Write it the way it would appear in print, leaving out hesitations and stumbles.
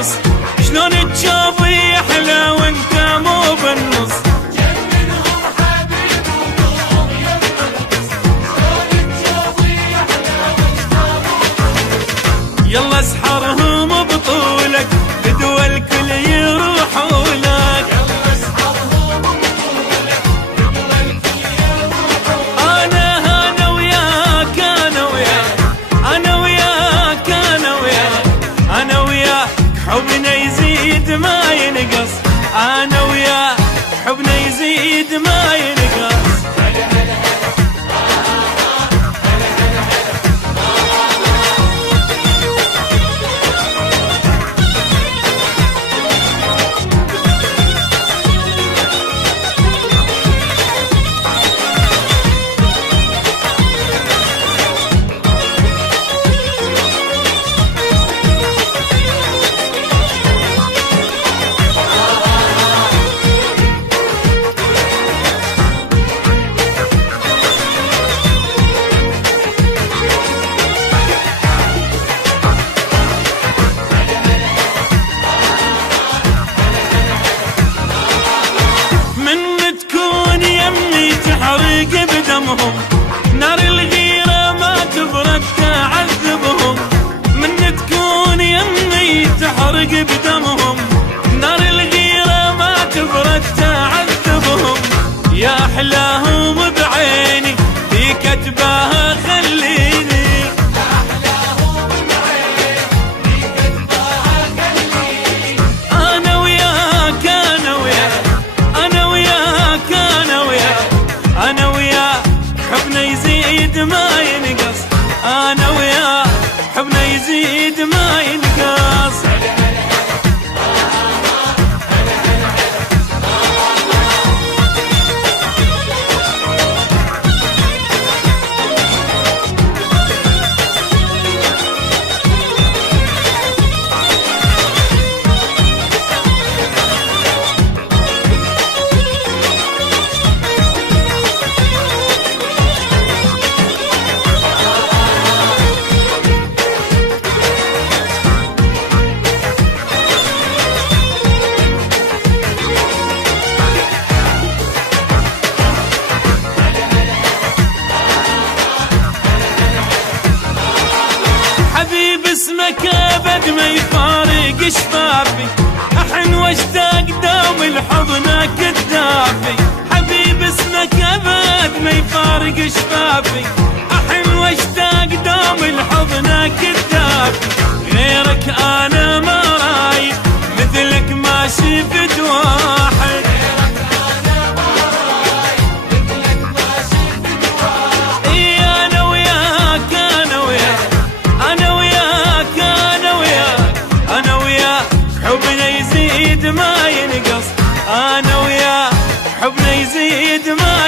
ينقص، شلون تشوفي احلى وانت مو بالنص. جننهم حبيب وقلوبهم ينقص، شلون تشوفي احلى وانت مو بالنص. يلا اسحرهم بطولك بدول الكل يروحوا لك. يلا اسحرهم بطولك بدول الكل يروحوا لك. انا وياك انا وياك انا وياك انا وياك انا وياك حبنا يزيد ما ينقص. انا وياك حبنا يزيد ما ينقص. تحرق بدمهم نار الغيرة ما تبرد تعذبهم. من تكون يمي تحرق بدمهم نار الغيرة ما تبرد تعذبهم. يا أحلاهم بعيني في كتباها خليني. يا أحلاهم بعيني في كتباها خليني. أنا وياك أنا وياك أنا وياك أنا وياك أنا وياك حبنا يزيد ما ينقص. أنا وياك حبنا يزيد ما ينقص. حبيب اسمك ابد ما يفارق شفافي، احن واشتاق دوم الحضنك الدافي. حبيب اسمك ابد ما يفارق شفافي، احن واشتاق دوم الحضنك الدافي. غيرك انا ما رايد مثلك ما شفت واحد. حبنا يزيد ما ينقص. أنا وياك حبنا يزيد ما